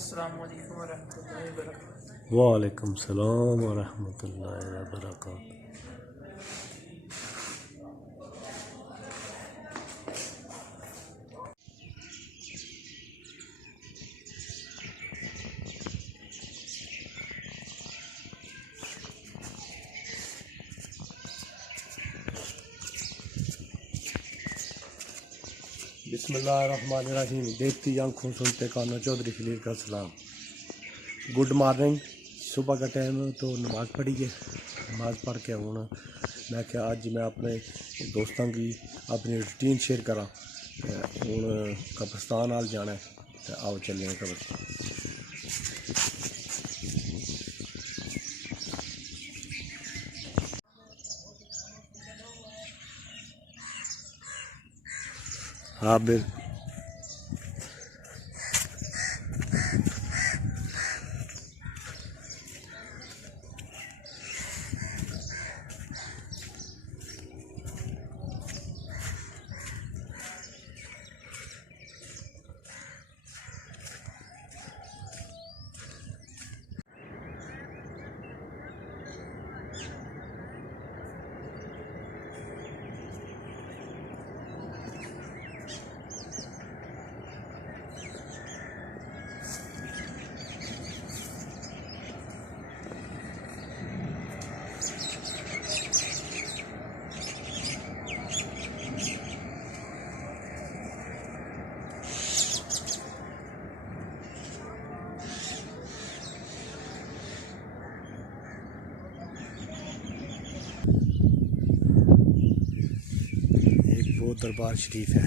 अस्सलामुअलैकुम वरहमतुल्लाहि वबरकातुहू। वालेकुम सलाम वरहमतुल्लाहि वबरकातुहू। बिस्मिल्लाहिर्रहमानिर्रहीम। देखती आंखों सुनते कानों, चौधरी खलील का सलाम। Good morning. सुबह का टाइम तो नमाज़ पढ़ी है, नमाज़ पढ़ के हूँ मैं क्या अज मैं अपने दोस्तों की अपनी रूटीन शेयर करा। हूँ कब्रिस्तान नाल जाना है, तो आओ चलिए कब्रिस्तान। हाँ बिल वो दरबार शरीफ है,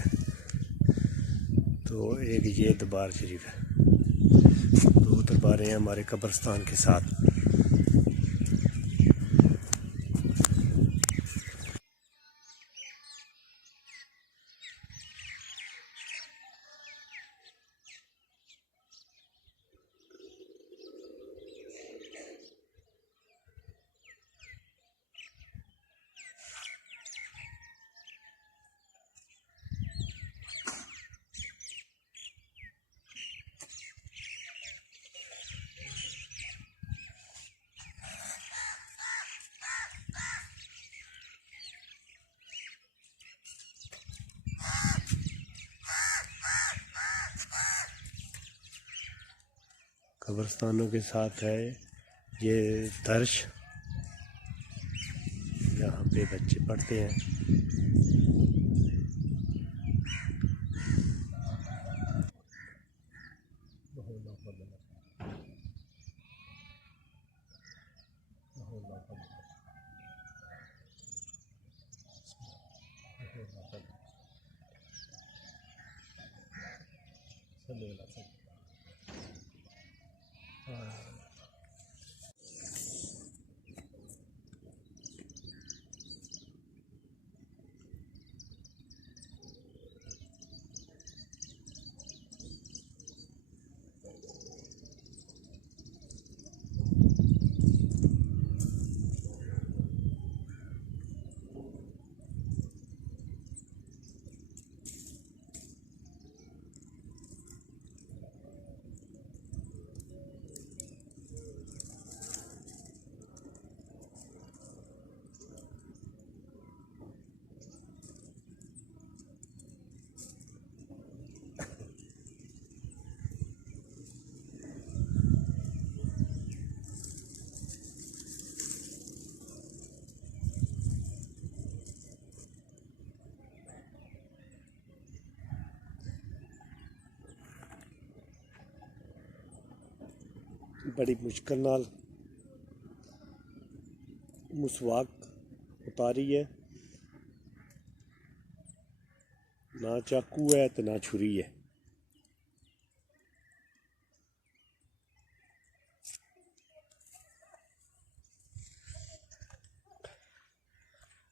तो एक ये दरबार शरीफ है। दो दरबारें हैं हमारे कब्रिस्तान के साथ। कब्रिस्तानों के साथ है ये दर्श, यहाँ पे बच्चे पढ़ते हैं। बड़ी मुश्किल नाल मुसवाक उतारी है, ना चाकू है तो ना छुरी है।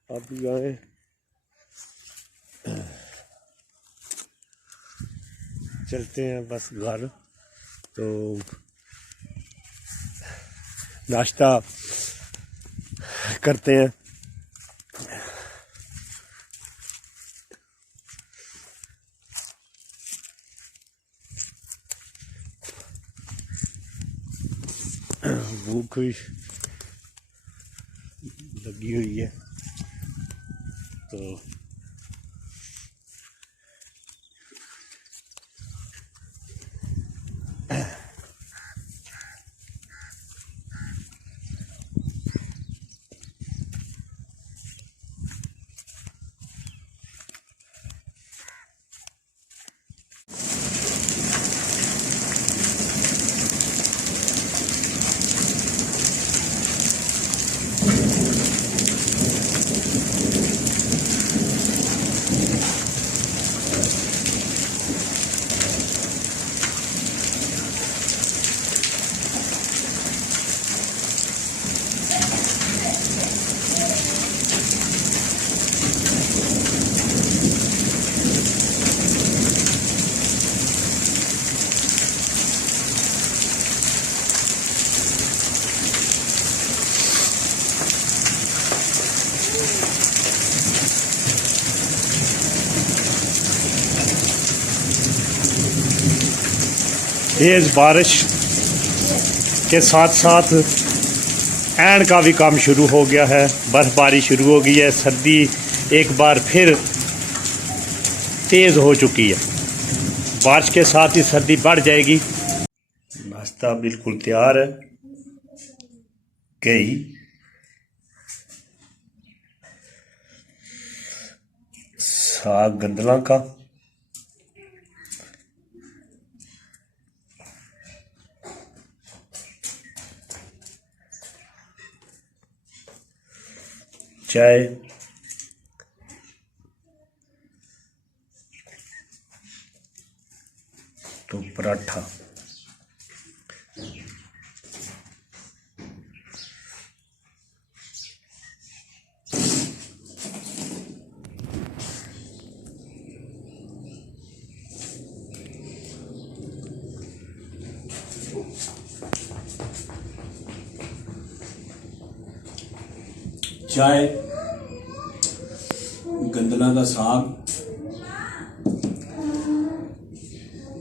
अब आए चलते हैं बस घर, तो नाश्ता करते हैं। भूख भी लगी हुई है, तो तेज बारिश के साथ साथ ऐन का भी काम शुरू हो गया है, बर्फबारी शुरू हो गई है, सर्दी एक बार फिर तेज़ हो चुकी है। बारिश के साथ ही सर्दी बढ़ जाएगी। नाश्ता बिल्कुल तैयार है, कई साग गंदला का, चाय, तो पराठा। चाय, गंदला का साग,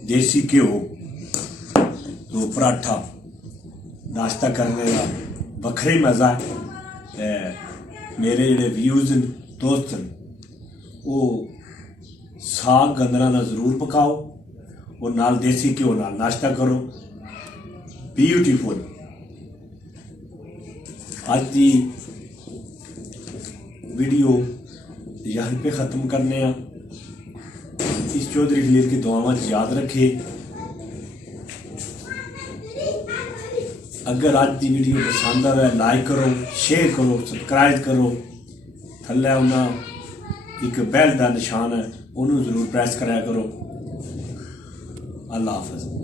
देसी घ्यो, तो पराठा। नाश्ता करने का बखरा ही मज़ा है। मेरे जेह्ड़े व्यूज़ न, दोस्त न, वो साग गंदला ना ज़रूर पकाओ और नाल देसी घ्यो नाल नाश्ता करो। ब्यूटीफुल। अज की वीडियो यहीं पे ख़त्म करने आ। इस चौधरी खलील की दुआवां याद रखे। अगर आज की वीडियो पसंद आवे लाइक करो, शेयर करो, सब्सक्राइब करो। थल्ले उन्ना एक बैल का निशान है, उन्होंने जरूर प्रेस कराया करो। अल्लाह हाफिज।